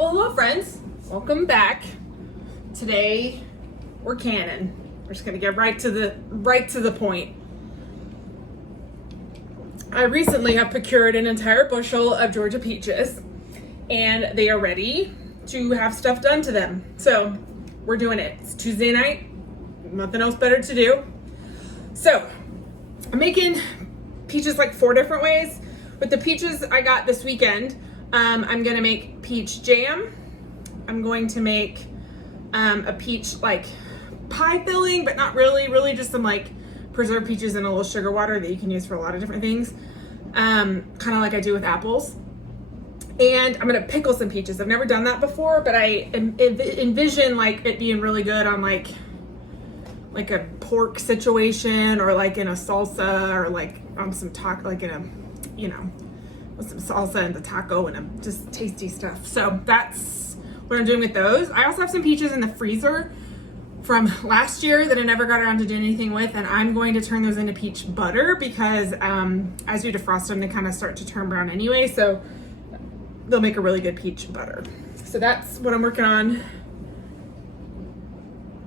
Well, hello friends, welcome back. Today we're canning. We're just gonna get right to the point. I recently have procured an entire bushel of Georgia peaches and they are ready to have stuff done to them. So we're doing it. It's Tuesday night, nothing else better to do. So I'm making peaches like 4 different ways. With the peaches I got this weekend, I'm gonna make peach jam. I'm going to make a peach like pie filling, but not really just some like preserved peaches in a little sugar water that you can use for a lot of different things. Kind of like I do with apples. And I'm gonna pickle some peaches. I've never done that before, but I envision like it being really good on like a pork situation, or like in a salsa, or like on some taco, like in a, you know, with some salsa and the taco and just tasty stuff. So that's what I'm doing with those. I also have some peaches in the freezer from last year that I never got around to doing anything with, and I'm going to turn those into peach butter because as you defrost them, they kind of start to turn brown anyway, so they'll make a really good peach butter. So that's what I'm working on.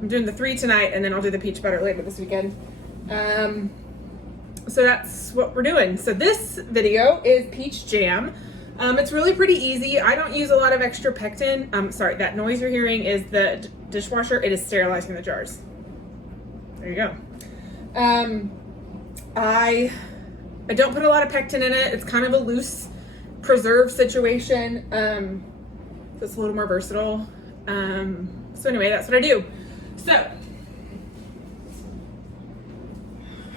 I'm doing the 3 tonight, and then I'll do the peach butter later this weekend. So that's what we're doing. So this video is peach jam. It's really pretty easy. I don't use a lot of extra pectin. Sorry, that noise you're hearing is the dishwasher. It is sterilizing the jars. There you go. I don't put a lot of pectin in it. It's kind of a loose preserve situation. So it's a little more versatile. So anyway, that's what I do. So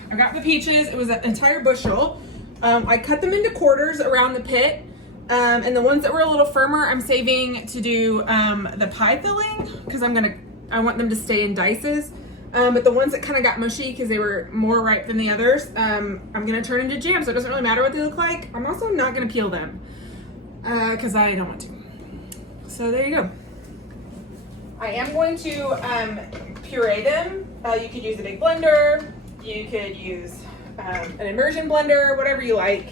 I got the peaches. It was an entire bushel. I cut them into quarters around the pit. And the ones that were a little firmer, I'm saving to do the pie filling because I want them to stay in dices. But the ones that kind of got mushy because they were more ripe than the others, I'm gonna turn into jam, so it doesn't really matter what they look like. I'm also not gonna peel them because I don't want to. So there you go. I am going to puree them. You could use a big blender. You could use an immersion blender, whatever you like.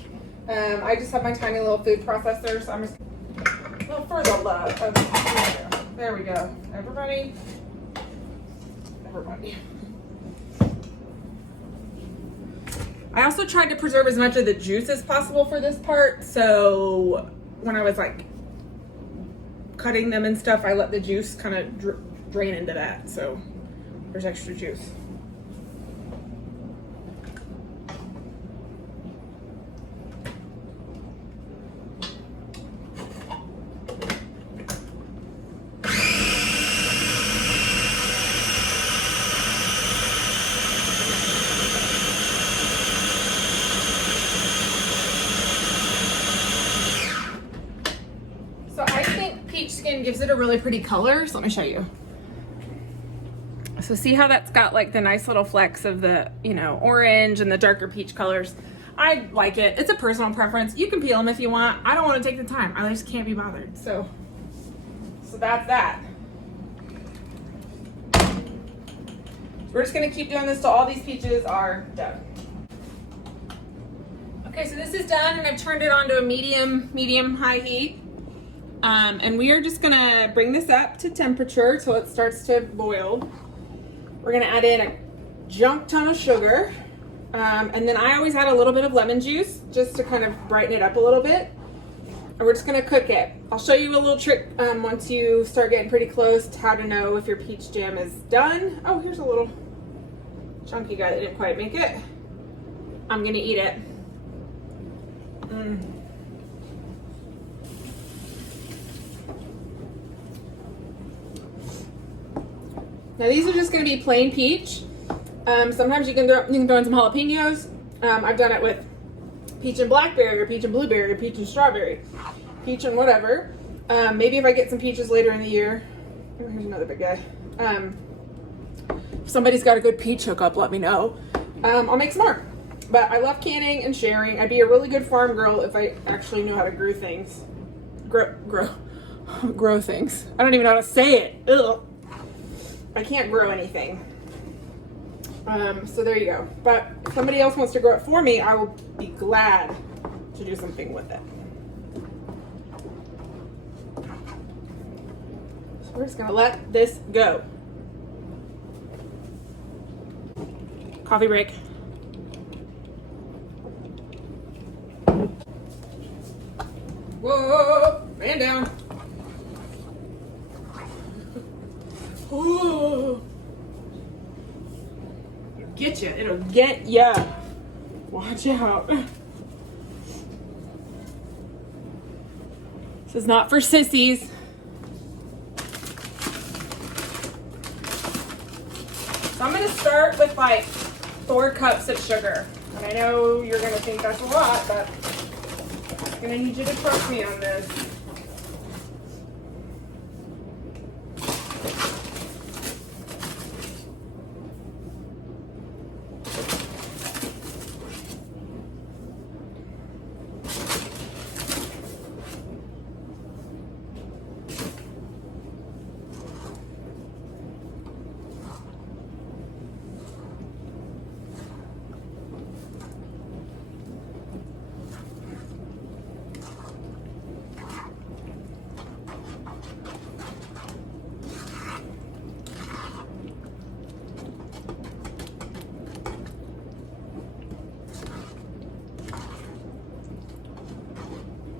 I just have my tiny little food processor, so I'm just a little for the love. Okay, there we go. Everybody. I also tried to preserve as much of the juice as possible for this part, so when I was like cutting them and stuff, I let the juice kind of drain into that, so there's extra juice. So I think peach skin gives it a really pretty color. So let me show you. So see how that's got like the nice little flecks of the, you know, orange and the darker peach colors. I like it. It's a personal preference. You can peel them if you want. I don't want to take the time. I just can't be bothered. So that's that. So we're just gonna keep doing this till all these peaches are done. Okay, so this is done, and I've turned it on to a medium high heat. And we are just gonna bring this up to temperature till it starts to boil. We're gonna add in a junk ton of sugar. And then I always add a little bit of lemon juice just to kind of brighten it up a little bit. And we're just gonna cook it. I'll show you a little trick once you start getting pretty close to how to know if your peach jam is done. Oh, here's a little chunky guy that didn't quite make it. I'm gonna eat it. Now these are just going to be plain peach. Sometimes you can throw in some jalapenos. I've done it with peach and blackberry, or peach and blueberry, or peach and strawberry, peach and whatever. Maybe if I get some peaches later in the year. Oh, here's another big guy. If somebody's got a good peach hookup, let me know. I'll make some more. But I love canning and sharing. I'd be a really good farm girl if I actually knew how to grow things. Grow things. I don't even know how to say it. Ugh. I can't grow anything. So there you go. But if somebody else wants to grow it for me, I will be glad to do something with it. We're just gonna let this go. Coffee break. Whoa, man down. Whoa. It'll get you. It'll get ya. Watch out. This is not for sissies. So I'm gonna start with like 4 cups of sugar. And I know you're gonna think that's a lot, but I'm gonna need you to trust me on this.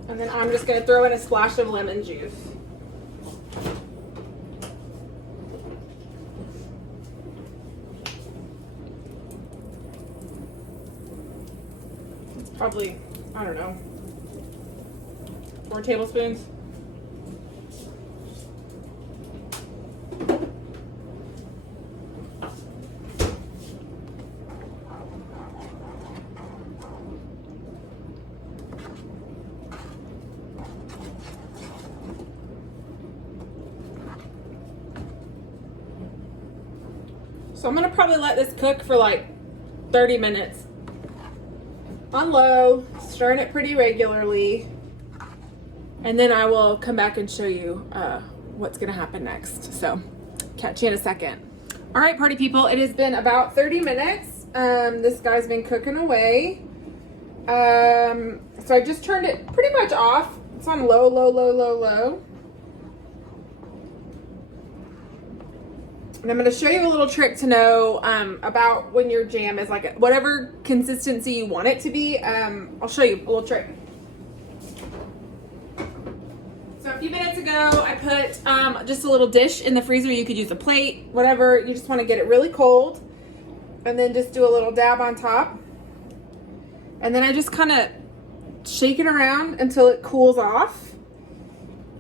And then I'm just going to throw in a splash of lemon juice. It's probably, I don't know, 4 tablespoons. So I'm gonna probably let this cook for like 30 minutes on low, stirring it pretty regularly. And then I will come back and show you what's gonna happen next. So catch you in a second. All right, party people, it has been about 30 minutes. This guy's been cooking away. So I just turned it pretty much off. It's on low, low, low, low, low. And I'm going to show you a little trick to know about when your jam is like whatever consistency you want it to be. I'll show you a little trick. So a few minutes ago, I put just a little dish in the freezer. You could use a plate, whatever. You just want to get it really cold. And then just do a little dab on top. And then I just kind of shake it around until it cools off.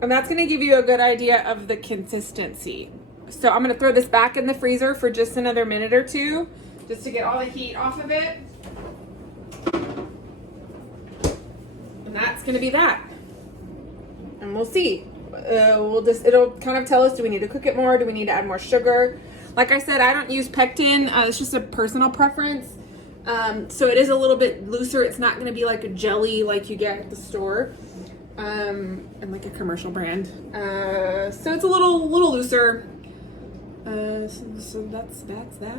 And that's going to give you a good idea of the consistency. So I'm gonna throw this back in the freezer for just another minute or 2, just to get all the heat off of it. And that's gonna be that. And we'll see. It'll kind of tell us, do we need to cook it more? Do we need to add more sugar? Like I said, I don't use pectin. It's just a personal preference. So it is a little bit looser. It's not gonna be like a jelly like you get at the store. And like a commercial brand. So it's a little looser. So that's that.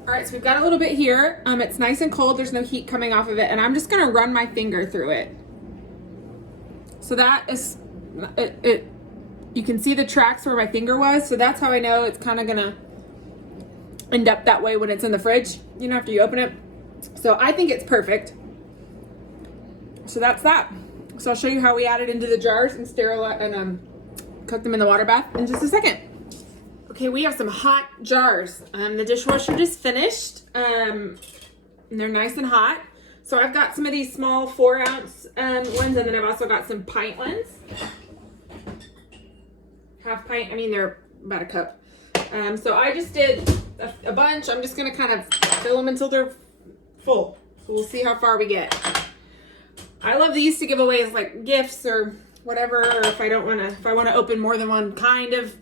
All right, so we've got a little bit here. It's nice and cold. There's no heat coming off of it, and I'm just gonna run my finger through it. So that is it. You can see the tracks where my finger was, so that's how I know it's kind of gonna end up that way when it's in the fridge. You know, after you open it. So I think it's perfect. So that's that. So I'll show you how we add it into the jars and sterilize and cook them in the water bath in just a second. Okay, we have some hot jars. The dishwasher just finished. And they're nice and hot. So I've got some of these small 4-ounce ones, and then I've also got some pint ones. Half pint, I mean they're about a cup. So I just did a bunch. I'm just gonna kind of fill them until they're full. So we'll see how far we get. I love these to give away as like gifts or whatever, or if I want to open more than one kind of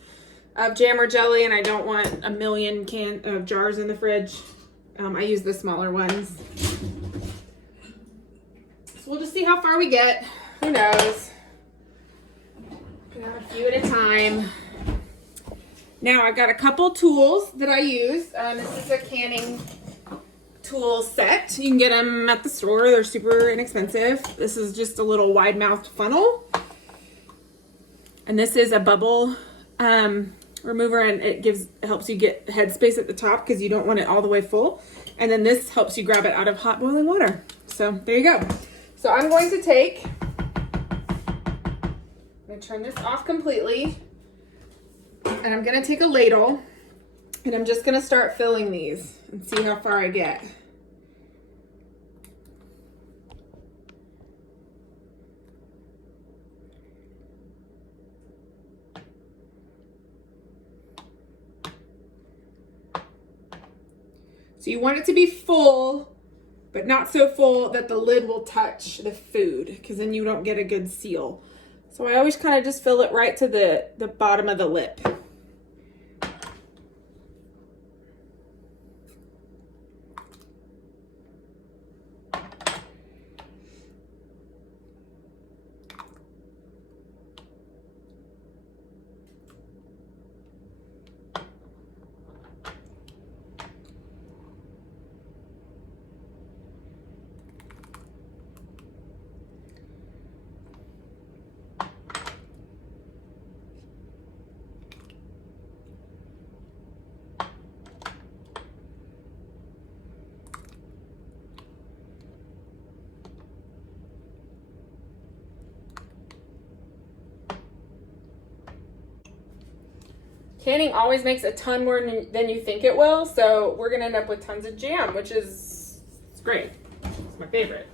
jam or jelly and I don't want a million jars in the fridge, I use the smaller ones. So we'll just see how far we get. Who knows? Gonna have a few at a time. Now I've got a couple tools that I use. This is a canning tool set. You can get them at the store. They're super inexpensive. This is just a little wide mouthed funnel. And this is a bubble remover, and it helps you get headspace at the top because you don't want it all the way full. And then this helps you grab it out of hot boiling water. So there you go. So I'm going to turn this off completely, and I'm going to take a ladle, and I'm just going to start filling these and see how far I get. So you want it to be full, but not so full that the lid will touch the food, because then you don't get a good seal. So I always kind of just fill it right to the bottom of the lip. Canning always makes a ton more than you think it will, so we're gonna end up with tons of jam, which is great. It's my favorite.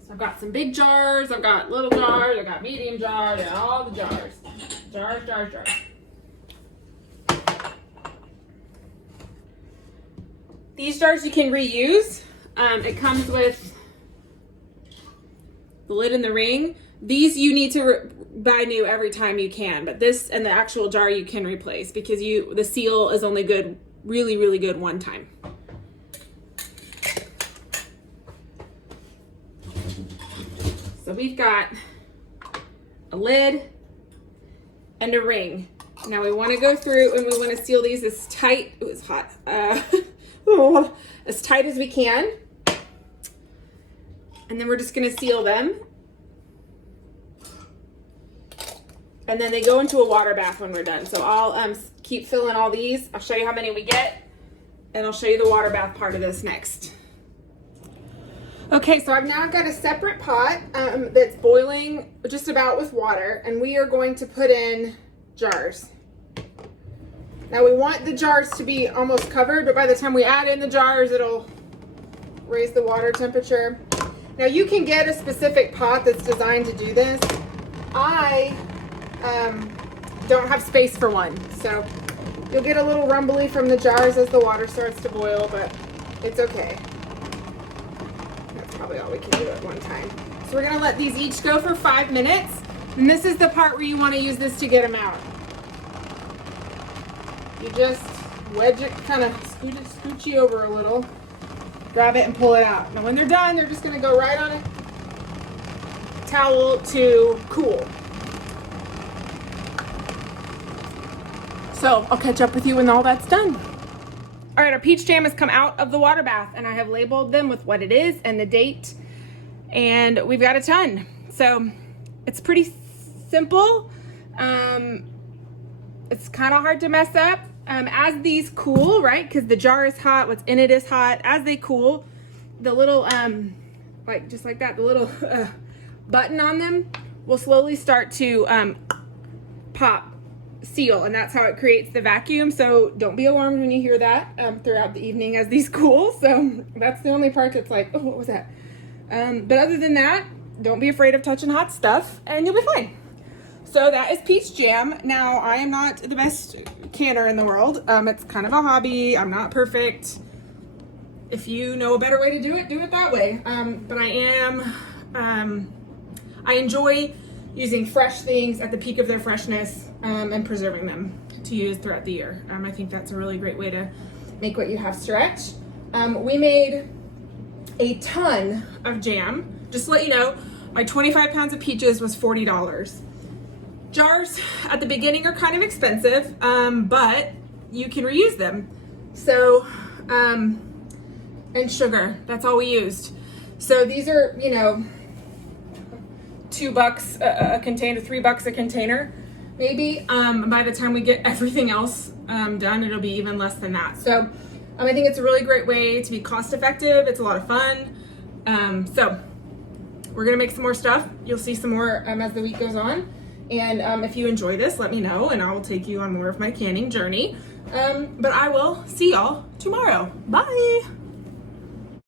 So I've got some big jars, I've got little jars, I've got medium jars, and all the jars. Jars. These jars you can reuse. It comes with the lid and the ring. These you need to buy new every time you can, but this and the actual jar you can replace because the seal is only good, really, really good one time. So we've got a lid and a ring. Now we want to go through and we want to seal these as tight, it was hot, as tight as we can. And then we're just going to seal them. And then they go into a water bath when we're done. So I'll keep filling all these. I'll show you how many we get, and I'll show you the water bath part of this next. Okay, so I've now got a separate pot that's boiling just about with water, and we are going to put in jars. Now we want the jars to be almost covered, but by the time we add in the jars, it'll raise the water temperature. Now you can get a specific pot that's designed to do this. I don't have space for one, so you'll get a little rumbly from the jars as the water starts to boil, but it's okay. That's probably all we can do at one time. So we're gonna let these each go for 5 minutes, and this is the part where you want to use this to get them out. You just wedge it, kind of scooch you over a little, grab it and pull it out. Now when they're done, they're just gonna go right on a towel to cool. So I'll catch up with you when all that's done. All right, our peach jam has come out of the water bath, and I have labeled them with what it is and the date, and we've got a ton. So it's pretty simple. It's kind of hard to mess up. As these cool, right, because the jar is hot, what's in it is hot, as they cool, the little, just like that, the little button on them will slowly start to pop, seal, and that's how it creates the vacuum. So don't be alarmed when you hear that throughout the evening as these cool. So that's the only part that's like, oh, what was that? But other than that, don't be afraid of touching hot stuff and you'll be fine. So that is peach jam. Now I am not the best canner in the world. It's kind of a hobby. I'm not perfect. If you know a better way to do it that way. But I enjoy using fresh things at the peak of their freshness and preserving them to use throughout the year. I think that's a really great way to make what you have stretch. We made a ton of jam. Just to let you know, my 25 pounds of peaches was $40. Jars at the beginning are kind of expensive, but you can reuse them. So and sugar. That's all we used. So these are, you know, $2 a container, $3 a container, maybe. By the time we get everything else done, it'll be even less than that. So I think it's a really great way to be cost effective. It's a lot of fun. So we're gonna make some more stuff. You'll see some more as the week goes on. And if you enjoy this, let me know and I will take you on more of my canning journey. But I will see y'all tomorrow. Bye.